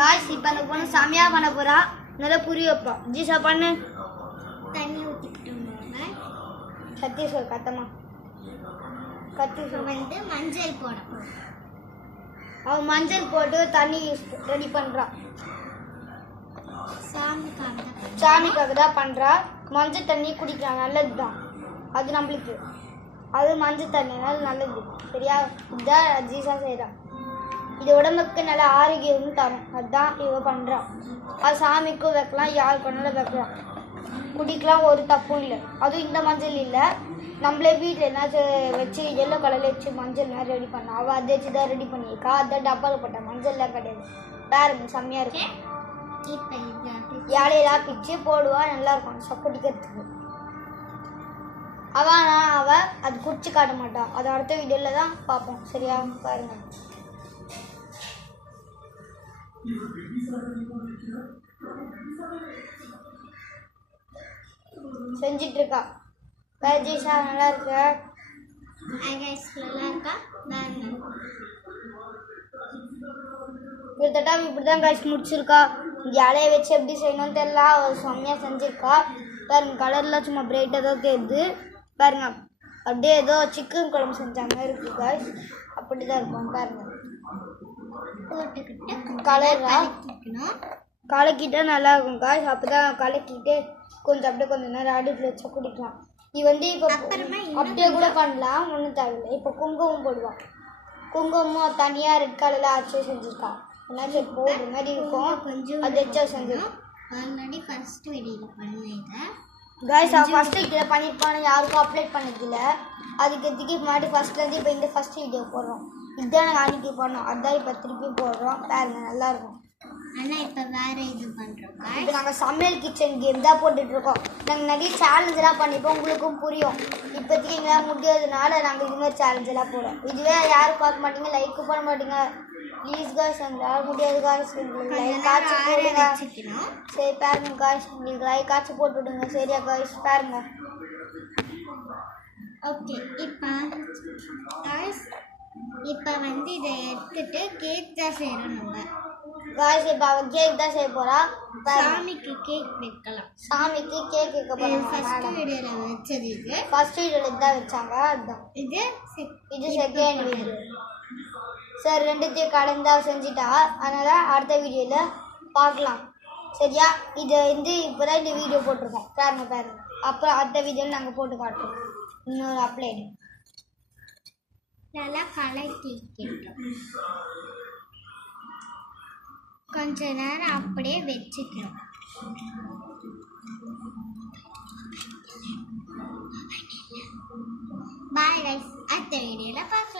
Guys இப்போ அந்த பொண்ணு செமையா பண்ண போறா. நல்லா புரிய வைப்பா. ஜீசா பண்ணு. தண்ணி ஊற்றிக்கிட்டோம். கத்தி சொல் கத்தமா. கத்தி சொல். வந்து மஞ்சள் போட போகிறோம். அவன் மஞ்சள் போட்டு தண்ணி ரெடி பண்ணுறா. சாமிக்காக தான் பண்ணுறா. மஞ்சள் தண்ணி குடிக்கலாம், நல்லது தான் அது நம்மளுக்கு. அது மஞ்சள் தண்ணினால நல்லது, சரியா? இதுதான் ஜீசா செய்கிறான். இது உடம்புக்கு நல்ல ஆரோக்கியமும் தரும். அதுதான் இவ பண்ணுறான். அது சாமிக்கும் வைக்கலாம், யாருக்கு வேணாலும் வைக்கலாம், குடிக்கலாம், ஒரு தப்பும் இல்லை. அதுவும் இந்த மஞ்சள் இல்லை, நம்மளே வீட்டில் என்னாச்சும் வச்சு எல்லோ கலரில் வச்சு மஞ்சள் மாதிரி ரெடி பண்ணலாம். அவள் அதை வச்சு தான் ரெடி பண்ணியிருக்கா. அதான் டப்பாவில் போட்ட மஞ்சள்லாம் கிடையாது. பாருங்க செம்மையாக இருக்கும். இலையெல்லாம் பிச்சு போடுவா, நல்லா இருக்கும் குடிக்கிறதுக்கு. அவ அது குடிச்சு காட்ட மாட்டான். அது அடுத்த வீடியோவில் தான் பார்ப்போம், சரியா? பாருங்க செஞ்சிட்டு இருக்கா. ஜீசா நல்லா இருக்கு. கிட்டத்தட்ட இப்படிதான் காய்ச்சி முடிச்சிருக்கா. இலையை வச்சு எப்படி செய்யணும்னு தெரியல, அவள் செம்மையாக செஞ்சுருக்கா. பாருங்க கலர்லாம் சும்மா பிரைட்டாக தான் தெரியுது. பாருங்க அப்படியே ஏதோ சிக்கன் குழம்பு செஞ்ச மாதிரி இருக்கு காய்ஸ். அப்படி தான் இருக்கும். பாருங்க கலக்கிட்டா நல்லா இருக்கும் காய்ஸ். அப்போ தான் கலக்கிட்டு கொஞ்சம் அப்படியே கொஞ்சம் நேரம் அடுப்பில் வச்சா குடிக்கலாம். இது வந்து இப்போ அப்படியே கூட பண்ணலாம், ஒன்றும் தேவையில்லை. இப்போ குங்குமம் போடுவான். குங்குமம் தனியாக ரெட் கலரில் ஆச்சு செஞ்சுருக்கான். என்னாச்சும் போடுற மாதிரி இருக்கும், அது வச்சா செஞ்சிடும். காய்ஸ் அவன் ஃபஸ்ட்டு இதில் பண்ணியிருப்பானு யாருக்கும் அப்லோட் பண்ணதில்ல. அதுக்கு முன்னாடி ஃபஸ்ட்லேருந்து இப்போ இந்த ஃபஸ்ட் வீடியோ போடுறோம். இதுதான் நாங்கள் அன்றைக்கி பண்ணோம், அதுதான் இப்போ திருப்பி போடுறோம். பாருங்க நல்லாயிருக்கும். ஆனால் இப்போ வேறு இது பண்ணுறோம். இப்போ நாங்கள் சமையல் கிச்சன் கேம் தான் போட்டுட்ருக்கோம். நாங்கள் நிறைய சேலஞ்செலாம் பண்ணிப்போம், உங்களுக்கும் புரியும். இப்போதைக்கு எங்களால் முடியாததுனால நாங்கள் இது மாதிரி சேலஞ்செல்லாம் போடுறோம். இதுவே யாரும் பார்க்க மாட்டீங்க, லைக்கும் பண்ண மாட்டீங்க. ப்ளீஸ் காய்ஸ், எங்களால் முடியாது காய்ஸ். உங்களுக்கு லைக் காய்ச்சி போடுங்க. சரி பாருங்க காய்ஸ், உங்களுக்கு லைக் காய்ச்சி போட்டு விடுங்க, சரியா காய்ஸ்? பாருங்க. ஓகே இப்போ வந்து இதை எடுத்துட்டு கேக் தான் செய்கிறோம் நம்ம. காய்ஸ் இப்போ அவன் கேக் தான் செய்ய போகிறா. சாமிக்கு கேக் வைக்கலாம். சாமிக்கு கேக் வைக்க போகிறோம். ஃபர்ஸ்ட் வீடியோவில் வச்சது இது. ஃபர்ஸ்ட் வீடியோவில் தான் வச்சாங்க, அதுதான் இது செகண்ட் வீடியோ. சரி ரெண்டுத்தையும் கலந்தா செஞ்சுட்டா, அதனால் அடுத்த வீடியோவில் பார்க்கலாம், சரியா? இதை வந்து இப்போ தான் இந்த வீடியோ போட்டிருக்கோம். பாருங்க. அப்புறம் அடுத்த வீடியோவில் நாங்கள் போட்டு காட்டுறோம் இன்னொரு அப்ளைடு. நல்லா கலக்கிக்கிட்டோம். கொஞ்ச நேரம் அப்படியே வச்சுக்கிறோம். பாய் கைஸ், அடுத்த வீடியோவில் பார்க்கலாம்.